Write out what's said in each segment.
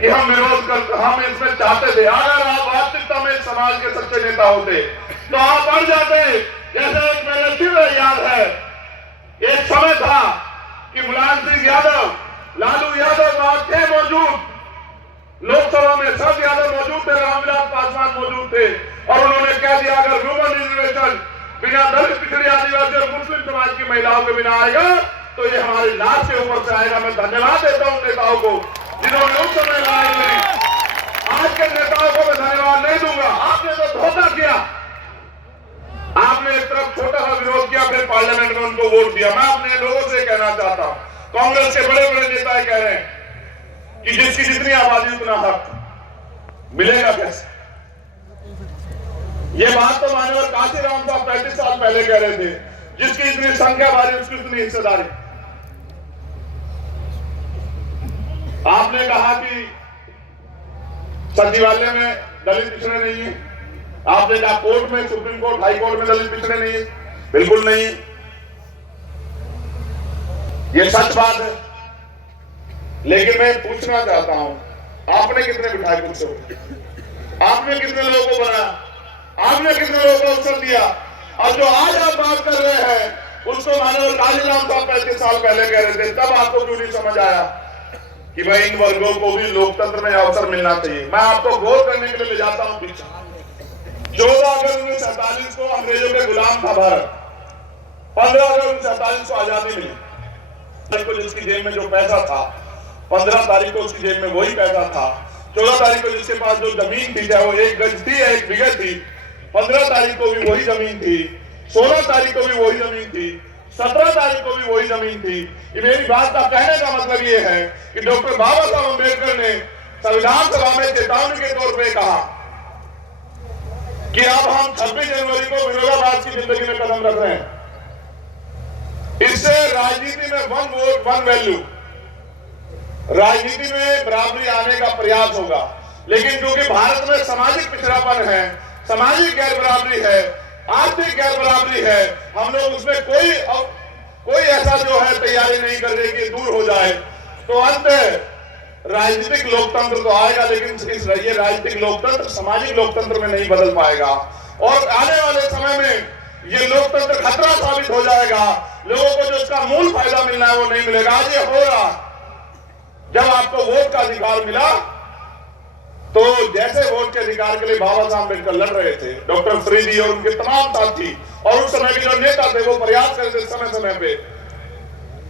कि हम विरोध कर, हम इसमें चाहते थे। अगर आप वास्तविकता में समाज के सच्चे नेता होते तो आप बढ़ जाते। जैसे एक मेरे फिर याद है, एक समय था कि मुलायम सिंह यादव, लालू यादव वहां थे मौजूद, लोकसभा में शरद यादव मौजूद थे, रामविलास पासवान मौजूद थे, और उन्होंने कह दिया अगर वुमन रिजर्वेशन बिना दलित, पिछड़ी, आदिवासी और मुस्लिम समाज की महिलाओं के बिना आएगा तो ये हमारी लाश के ऊपर से आएगा। मैं धन्यवाद देता हूं नेताओं को जिन्होंने उस समय लड़ाई लड़ी। आज के नेताओं को मैं धन्यवाद नहीं दूंगा। आपने तो धोखा किया। आपने एक तरफ छोटा सा विरोध किया, फिर पार्लियामेंट में उनको वोट दिया। मैं अपने लोगों से कहना चाहता हूं, कांग्रेस के बड़े बड़े नेता कह रहे हैं कि जिसकी जितनी आबादी उतना हक मिलेगा कैसे। ये बात तो माननीय काशीराम साहब 35 साल पहले कह रहे थे, जिसकी इतनी संख्या बारी उसकी उतनी हिस्सेदारी। आपने कहा कि सचिवालय में दलित पिछड़े नहीं है। आपने कहा कोर्ट में, सुप्रीम कोर्ट, हाई कोर्ट में दलित पिछड़े नहीं है। बिल्कुल नहीं है, ये सच बात है। लेकिन मैं पूछना चाहता हूं, आपने कितने विधायकों से, आपने कितने लोगों को बनाया, आपने कितने लोगों को अवसर दिया, और जो आज आप बात कर रहे हैं उसको माननीय काशीराम साहब 35 साल पहले कह रहे थे। तब आपको क्यों नहीं समझ आया कि भाई इन वर्गों को भी लोकतंत्र में अवसर मिलना चाहिए। मैं आपको गौर करने के लिए ले जाता हूं पीछे। 14 अगस्त 1947 को अंग्रेजों के गुलाम था भारत। 15 अगस्त 1947 को आजादी मिली। को जिसकी जेब में जो पैसा था, 15 तारीख को उसकी जेब में वही पैसा था। 14 तारीख को जिसके पास जो जमीन थी, चाहे वो 1 गज थी या 1 बिघा थी, 15 तारीख को भी वही जमीन थी, 16 तारीख को भी वही जमीन थी, 17 तारीख को भी वही जमीन थी। ये मेरी बात का कहने का मतलब ये है कि डॉक्टर बाबा साहब अम्बेडकर ने संविधान सभा में चेतावनी के तौर पर कहा कि अब हम 26 जनवरी को विरोधाभास की जिंदगी में कदम रख रहे हैं। इससे राजनीति में 1 वोट 1 वैल्यू, राजनीति में बराबरी आने का प्रयास होगा। लेकिन क्योंकि भारत में सामाजिक पिछड़ापन है, सामाजिक गैर बराबरी है, आर्थिक गैर बराबरी है, हम लोग उसमें कोई ऐसा जो है तैयारी नहीं कर रहे कि दूर हो जाए। तो अंत राजनीतिक लोकतंत्र तो आएगा, लेकिन ये राजनीतिक लोकतंत्र सामाजिक लोकतंत्र में नहीं बदल पाएगा। और आने वाले समय में ये लोकतंत्र खतरा साबित हो जाएगा। लोगों को जो इसका मूल फायदा मिलना है वो नहीं मिलेगा। आज ये हो रहा, जब आपको वोट का अधिकार मिला तो जैसे वोट के अधिकार के लिए बाबा साहब अम्बेडकर लड़ रहे थे, डॉक्टर फरीदी और उनके तमाम साथी और उस समय के जो नेता थे वो प्रयास करते समय समय पे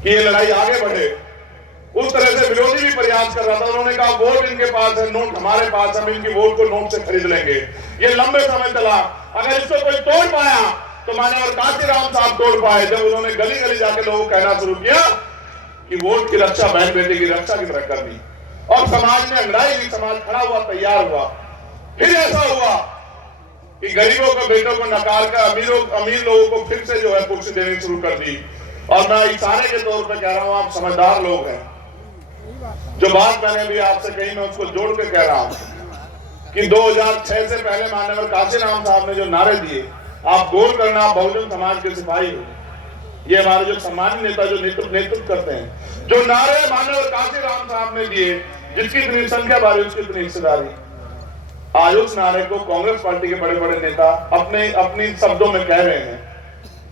कि ये लड़ाई आगे बढ़े। उस तरह से विरोधी भी प्रयास कर रहा था। उन्होंने कहा वोट इनके पास है, नोट हमारे पास, हम इनकी वोट को नोट से खरीद लेंगे। ये लंबे समय चला। अगर इसको कोई तोड़ पाया तो माननीय काशीराम साहब तोड़ पाए, जब उन्होंने गली गली जाके लोगों को कहना शुरू किया कि वोट की रक्षा बहन बेटी की रक्षा की तरह करनी, और समाज ने अंगड़ाई ली, समाज खड़ा हुआ, तैयार हुआ। फिर ऐसा हुआ कि गरीबों को, बेटों को नकार कर अमीर लोगों को फिर से जो है कुर्सी देनी शुरू कर दी। और मैं इशारे के तौर पर कह रहा हूं, आप समझदार लोग हैं। जो बात मैंने भी आपसे कही मैं उसको जोड़ के कह रहा हूं कि 2006 से पहले माननीय काशीराम साहब ने जो नारे दिए, आप गौर करना, आप बहुजन समाज के सिपाही हो। ये हमारे जो सम्मानित नेता जो नेतृत्व करते हैं, जो नारे माननीय काशीराम साहब ने दिए, जिसकी इतनी संख्या बारी उसकी इतनी हिस्सेदारी, आज उस नारे को कांग्रेस पार्टी के बड़े बड़े नेता अपनी शब्दों में कह रहे हैं।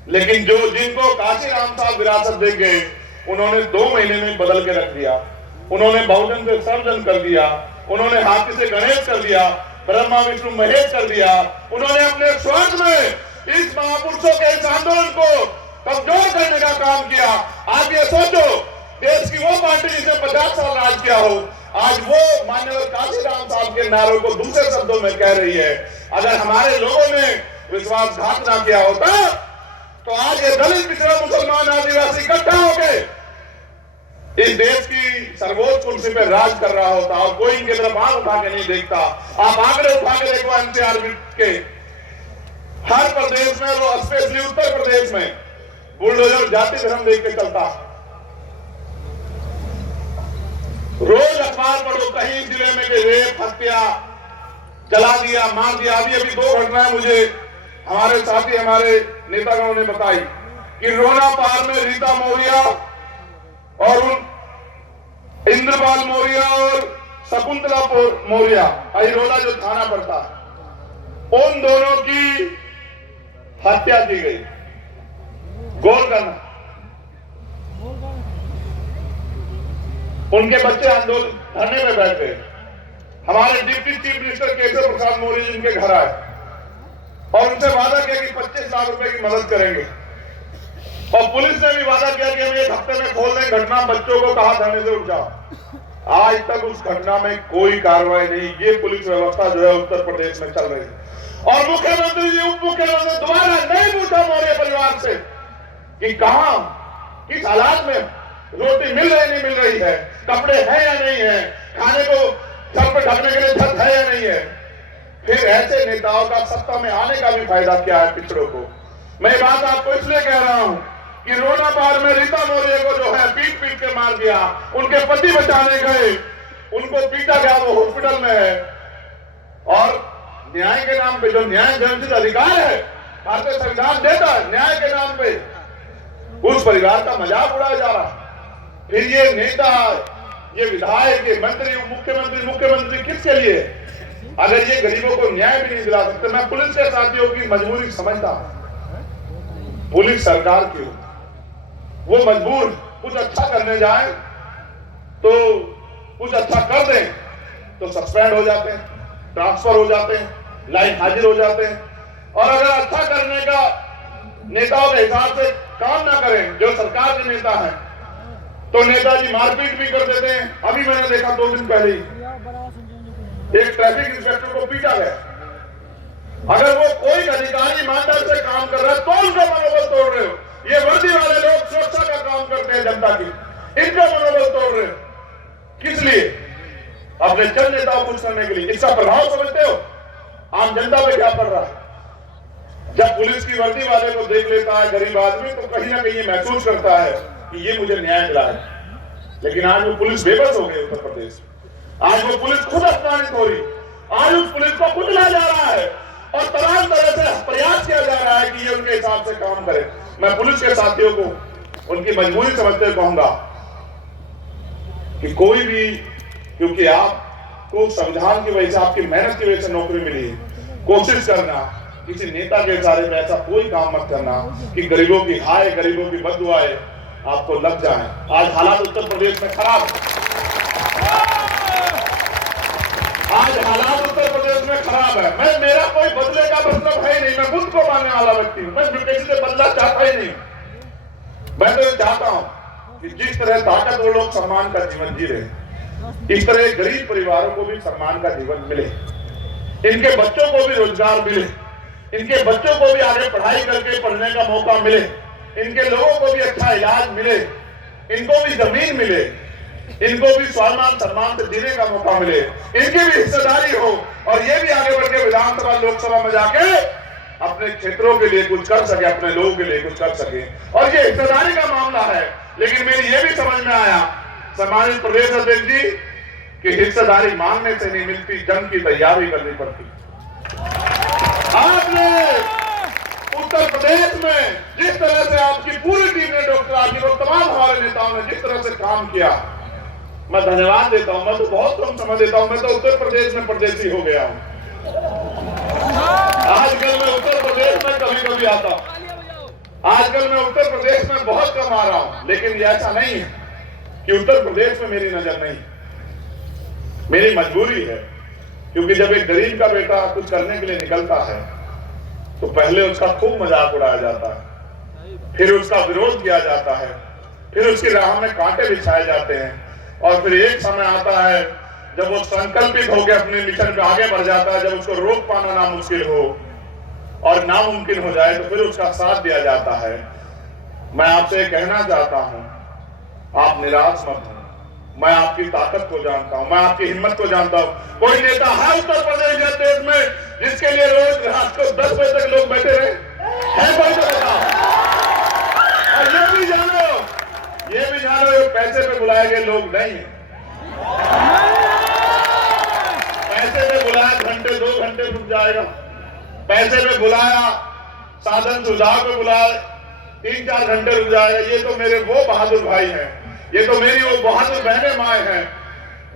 लेकिन जिनको काशीराम साहब विरासत दे गए, उन्होंने 2 महीने में बदल के रख दिया। उन्होंने बहुजन से सर्वजन कर दिया, उन्होंने हाथी से गणेश कर दिया, ब्रह्मा विष्णु महेश कर दिया। उन्होंने अपने स्वार्थ में इस महापुरुषों के इस आंदोलन को कमजोर करने का काम किया। आप ये सोचो, देश की वो पार्टी जिसने 50 साल राज किया हो, आज वो माननीय काशीराम साहब के नारों को दूसरे शब्दों में कह रही है। अगर हमारे लोगों ने विश्वासघात ना किया होता तो आज ये दलित, पिछड़ा, मुसलमान, आदिवासी इकट्ठा हो गए इस देश की सर्वोच्च कुर्सी पे राज कर रहा होता, और कोई इनकी तरफ आंख उठा के नहीं देखता। आप आंकड़े उठा के देखो एनसीआर के, हर प्रदेश में, वो स्पेशली उत्तर प्रदेश में बुलडोजर जाति धर्म देख के चलता। रोज अखबार पढ़ो, कहीं जिले में कि रेप, हत्या, जला दिया, मार दिया। अभी 2 घटनाएं मुझे हमारे साथी, हमारे नेतागणों ने बताई कि रोना पार में रीता मौर्य और इंद्रपाल मौर्य और शकुंतलापुर मौर्य अहिरोला जो थाना पड़ता है, उन दोनों की हत्या की गई। गौर करना, उनके बच्चे आंदोलन धरने में बैठ गए। हमारे deputy chief minister Keshav Prasad Maurya ji उनके घर आए और उनसे वादा किया कि 25 लाख रुपए की मदद करेंगे। और पुलिस ने भी वादा किया कि हम एक हफ्ते में खोल दें घटना, बच्चों को कहा धरने से उठ जाओ। आज तक उस घटना में कोई कार्रवाई नहीं। ये पुलिस व्यवस्था जो है उत्तर प्रदेश में चल रही है। और मुख्यमंत्री जी, उप मुख्यमंत्री दोबारा नहीं पूछा मौर्य परिवार से कि कहां, किस हालात में रोटी मिल रही नहीं मिल रही है, कपड़े हैं या नहीं है, खाने को सर पर ढकने के लिए छत है या नहीं है। फिर ऐसे नेताओं का सत्ता में आने का भी फायदा क्या है पिछड़ों को। मैं ये बात आपको इसलिए कह रहा हूं कि रोना पार में रीता मौर्य को जो है पीट पीट के मार दिया, उनके पति बचाने गए, उनको पीटा गया, वो हॉस्पिटल में है। और न्याय के नाम पे जो न्याय जन्मसिद्ध अधिकार है, भारतीय संविधान देता है न्याय के नाम पे, उस परिवार का मजाक उड़ाया जा रहा है। फिर ये नेता, ये विधायक, ये मंत्री, मुख्यमंत्री, मुख्यमंत्री किसके लिए? अगर ये गरीबों को न्याय भी नहीं दिला सकते। मैं पुलिस के साथियों की मजबूरी समझता हूं। पुलिस सरकार की हो, वो मजबूर कुछ अच्छा करने जाए तो कुछ अच्छा कर दें तो सस्पेंड हो जाते हैं, ट्रांसफर हो जाते हैं, लाइन हाजिर हो जाते हैं। और अगर अच्छा करने का नेताओं के हिसाब से काम ना करें, जो सरकार के नेता हैं, तो नेताजी मारपीट भी कर देते हैं। अभी मैंने देखा 2 दिन पहले एक ट्रैफिक इंस्पेक्टर को पीटा गया। अगर वो कोई अधिकारी ईमानदार से काम कर रहा है तो उनका मनोबल तोड़ रहे हो। ये वर्दी वाले लोग सुरक्षा का काम करते हैं जनता की, इनका मनोबल तोड़ रहे हो। किस लिए? अपने चंद नेताओं को खुश करने के लिए। इसका प्रभाव समझते हो आम जनता पे क्या पड़ रहा है? जब पुलिस की वर्दी वाले को देख लेता है गरीब आदमी, तो कहीं ना कहीं महसूस करता है कि ये मुझे न्याय मिला है। लेकिन आज वो पुलिस बेबस हो गई उत्तर प्रदेश। आज वो पुलिस खुद अपमानित हो रही। आज उस पुलिस को कुचला जा रहा है और तमाम तरह से प्रयास किया जा रहा है कि ये उनके हिसाब से काम करे। मैं पुलिस के साथियों को उनकी मजबूरी समझते हुए कहूंगा कि कोई भी, क्योंकि आपको संविधान की वजह से, आपकी मेहनत की वजह से नौकरी मिली है, कोशिश करना किसी नेता के इशारे में ऐसा कोई काम मत करना कि गरीबों की हाय, गरीबों की बददुआएं आपको लग जाए। आज हालात उत्तर प्रदेश में खराब है। आज हालात उत्तर प्रदेश में खराब है। मेरा कोई बदले का मतलब है नहीं। मैं खुद को मानने वाला व्यक्ति हूं। मैं किसी से बदला चाहता ही नहीं। मैं तो ये चाहता हूं कि जिस तरह ताकतवर लोग सम्मान का जीवन जी रहे, इस तरह गरीब परिवारों को भी सम्मान का जीवन मिले, इनके बच्चों को भी रोजगार मिले, इनके बच्चों को भी आगे पढ़ाई करके पढ़ने का मौका मिले, इनके लोगों को भी अच्छा इलाज मिले, इनको भी जमीन मिले, इनको भी सम्मान सम्मान से जीने का मौका मिले, इनकी भी हिस्सेदारी हो और ये भी आगे बढ़ के विधानसभा लोकसभा में जाके अपने क्षेत्रों के लिए कुछ कर सके, अपने लोगों के लिए कुछ कर सके। और ये हिस्सेदारी का मामला है। लेकिन मेरी ये भी समझ में आया सम्मानित प्रदेश अध्यक्ष जी कि हिस्सेदारी मांगने से नहीं मिलती, जंग की तैयारी करनी पड़ती। आपने उत्तर प्रदेश में जिस तरह से आपकी पूरी टीम ने, डॉक्टर आकिब और तमाम हमारे नेताओं ने जिस तरह से काम किया, मैं धन्यवाद देता हूं। मैं तो बहुत कम समय देता हूं। मैं तो उत्तर प्रदेश में परदेसी हो गया हूं। आजकल मैं उत्तर प्रदेश में कभी कभी आता हूं। आजकल मैं उत्तर प्रदेश में बहुत कम आ रहा हूं। लेकिन ऐसा नहीं है कि उत्तर प्रदेश में मेरी नजर नहीं, मेरी मजबूरी है। क्योंकि जब एक गरीब का बेटा कुछ करने के लिए निकलता है तो पहले उसका खूब मजाक उड़ाया जाता है, फिर उसका विरोध किया जाता है, फिर उसकी राह में कांटे बिछाए जाते हैं। और फिर एक समय आता है जब वो संकल्पित होकर अपने मिशन पे आगे बढ़ जाता है, जब उसको रोक पाना नामुमकिन हो और नामुमकिन हो जाए तो फिर उसका साथ दिया जाता है। मैं आपसे कहना चाहता हूं, आप निराश मत हो। मैं आपकी ताकत को जानता हूं, मैं आपकी हिम्मत को जानता हूं। कोई नेता है उत्तर प्रदेश या देश में जिसके लिए रोज रात को 10 बजे तक लोग बैठे रहे हैं? कोई तो बताओ। और ये भी जानो ये पैसे पे बुलाए गए लोग नहीं है। पैसे पे बुलाया घंटे 2 घंटे रुक जाएगा, पैसे पे बुलाया साधन सुझाव पे बुलाया 3-4 घंटे रुक जाएगा। ये तो मेरे वो बहादुर भाई हैं, ये तो मेरी वो बहादुर बहनें माए हैं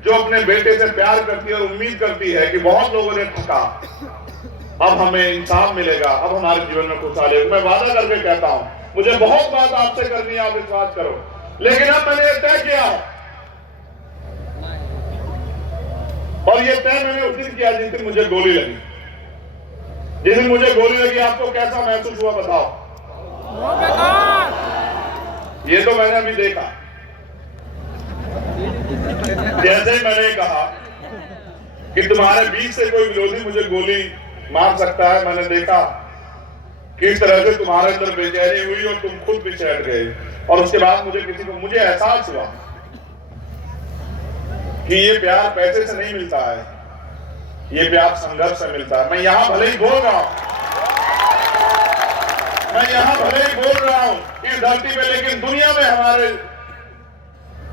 जो अपने बेटे से प्यार करती है और उम्मीद करती है कि बहुत लोगों ने ठगा, अब हमें इंसाफ मिलेगा, अब हमारे जीवन में खुशहाली है। मैं वादा करके कहता हूं, मुझे बहुत बात आपसे करनी है, आप विश्वास करो, लेकिन अब मैंने तय किया है, और ये तय मैंने उस दिन किया जिस दिन मुझे गोली लगी। जिस दिन मुझे गोली लगी आपको कैसा महसूस हुआ बताओ? ये तो मैंने अभी देखा। जैसे ही मैंने कहा कि तुम्हारे बीच से कोई विरोधी मुझे गोली मार सकता है, मैंने देखा किस तरह से तुम्हारे अंदर बेचैनी हुई और तुम खुद भी चढ़ गए। और उसके बाद मुझे एहसास हुआ कि ये प्यार पैसे से नहीं मिलता है, ये प्यार संघर्ष से मिलता है। मैं यहां भले ही बोल रहा हूं, इस धरती पे, लेकिन दुनिया में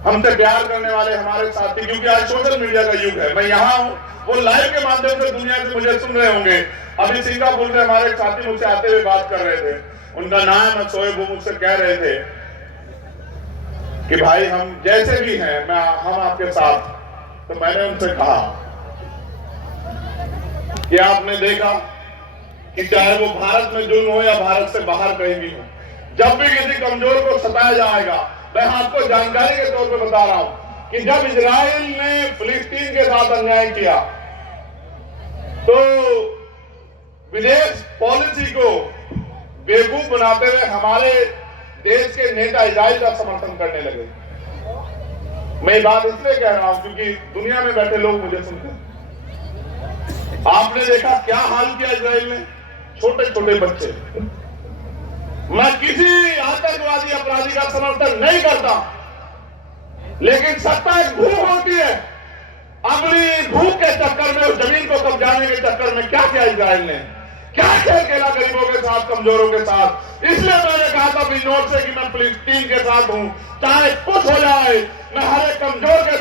हमसे प्यार करने वाले हमारे साथी, क्योंकि आज सोशल मीडिया का युग है, मैं यहाँ हूँ, वो लाइव के माध्यम से दुनिया से मुझे सुन रहे होंगे। अभी सिंगापुर से हमारे साथी मुझसे आते हुए बात कर रहे थे, उनका नाम है शोएब, वो मुझसे कह रहे थे कि भाई हम जैसे भी हैं हम आपके साथ। तो मैंने उनसे कहा कि आपने देखा कि चाहे वो भारत में जुल्म हो या भारत से बाहर कहीं भी हो, जब भी किसी कमजोर को सताया जाएगा, मैं आपको जानकारी के तौर पे बता रहा हूं कि जब इजराइल ने फिलिस्तीन के साथ अन्याय किया तो विदेश पॉलिसी को बेवकूफ बनाते हुए हमारे देश के नेता इजराइल का समर्थन करने लगे। मैं ये बात इसलिए कह रहा हूं क्योंकि दुनिया में बैठे लोग मुझे सुनते हैं। आपने देखा क्या हाल किया इजराइल ने, छोटे छोटे बच्चे। मैं किसी आतंकवादी अपराधी का समर्थन नहीं करता, लेकिन सत्ता एक भूख होती है। अगली भूख के चक्कर में, उस जमीन को कब्जाने के चक्कर में क्या किया इजराइल ने, क्या खेल खेला गरीबों के साथ, कमजोरों के साथ। इसलिए मैंने कहा था बिजनौर से कि मैं फिलिस्तीन के साथ हूं, चाहे कुछ हो जाए, मैं हर एक कमजोर के